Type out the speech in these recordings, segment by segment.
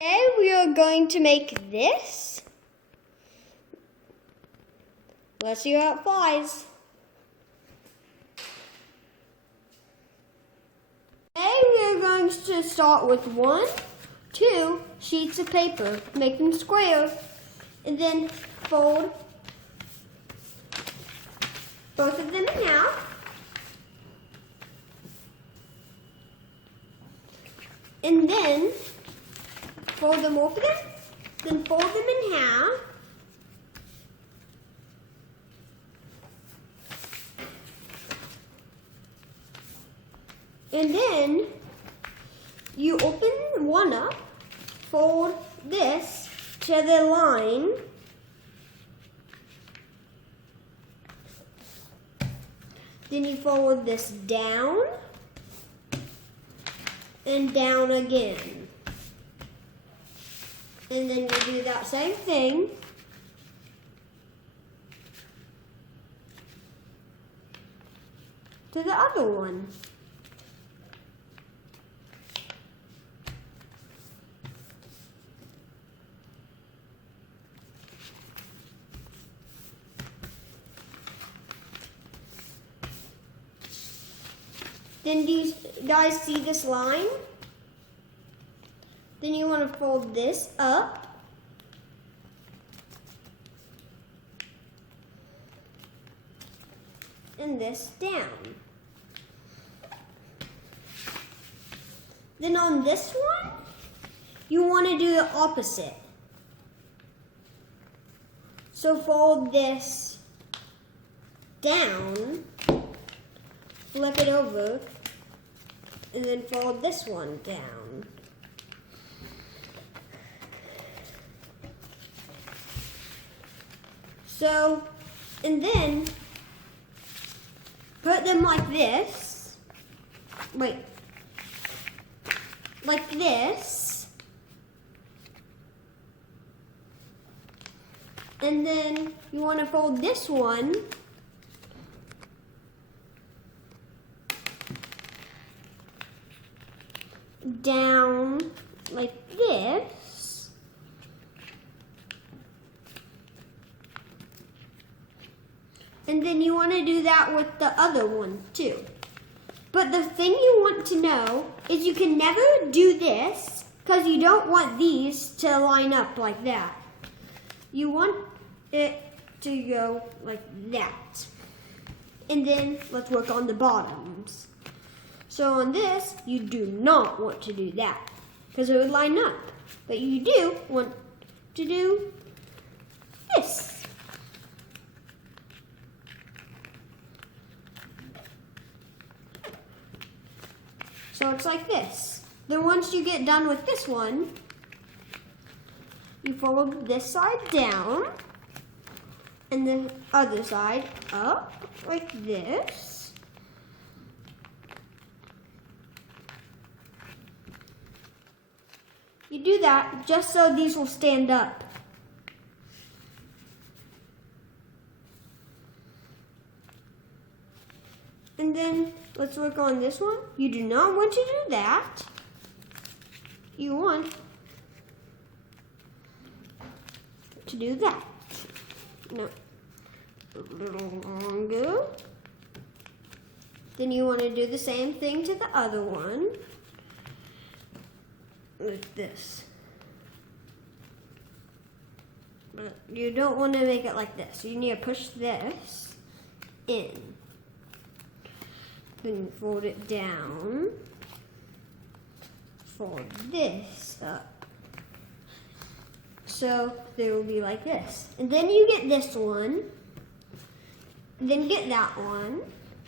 Today we are going to make this. Let's see how it flies. Today we are going to start with 2 sheets of paper, make them square, and then fold both of them in half. And then fold them over them, then fold them in half. And then you open one up, fold this to the line. Then you fold this down and down again. And then you do that same thing to the other one. Then do you guys see this line? Then you want to fold this up. And this down. Then on this one, you want to do the opposite. So fold this down, flip it over, and then fold this one down. So, and then put them like this. Wait. Like this. And then you want to fold this one down like this. And then you want to do that with the other one too. But the thing you want to know is you can never do this because you don't want these to line up like that. You want it to go like that. And then let's work on the bottoms. So on this, you do not want to do that because it would line up. But you do want to do this. So it's like this. Then once you get done with this one, you fold this side down and the other side up like this. You do that just so these will stand up. And then let's work on this one. You do not want to do that. You want to do that. No. A little longer. Then you want to do the same thing to the other one. Like this. But you don't want to make it like this. You need to push this in. Then fold it down. Fold this up. So they will be like this. And then you get this one. Then get that one.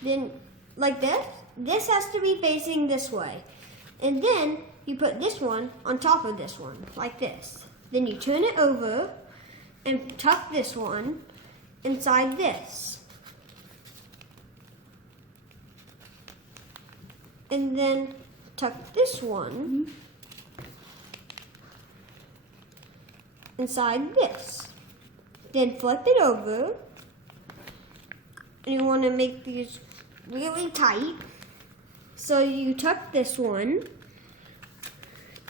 Then like this. This has to be facing this way. And then you put this one on top of this one, like this. Then you turn it over and tuck this one inside this. And then tuck this one inside this. Then flip it over. And you want to make these really tight. So you tuck this one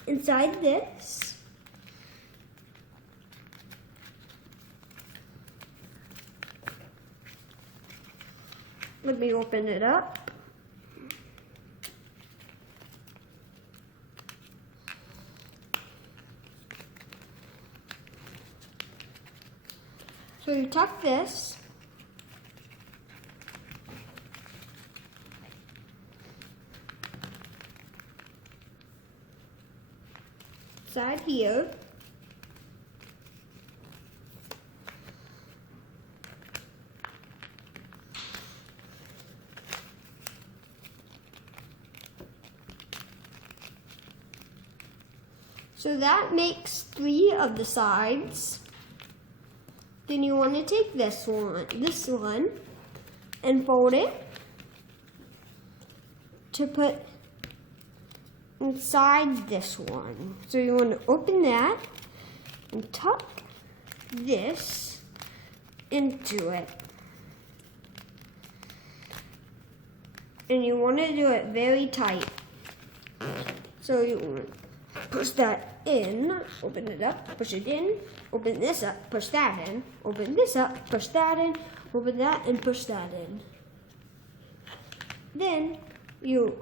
inside this, Let me open it up. So you tuck this. Side here. So that makes 3 of the sides. Then you want to take this one, and fold it to put inside this one. So you want to open that and tuck this into it. And you want to do it very tight. So you want to push that in, open it up, push it in, open this up, push that in, open this up, push that in, open that and push that in. Then you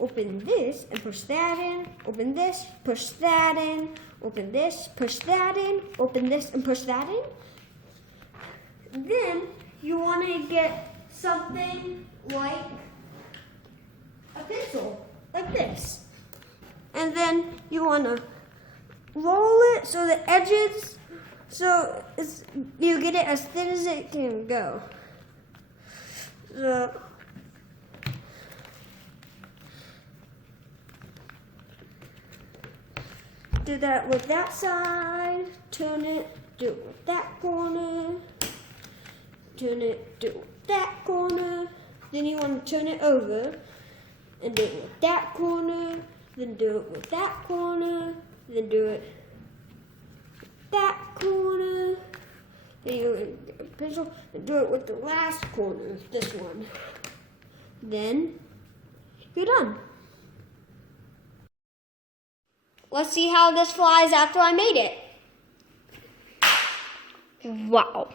open this and push that in, open this, push that in, open this, push that in, open this and push that in. Then you want to get something like a pencil, like this. And then you want to roll it so the edges, you get it as thin as it can go. So do that with that side, turn it, do it with that corner, turn it, do it with that corner. Then you want to turn it over and do it with that corner, then do it with that corner, then do it with that corner. Then you get a pencil and do it with the last corner, this one. Then you're done. Let's see how this flies after I made it. Wow.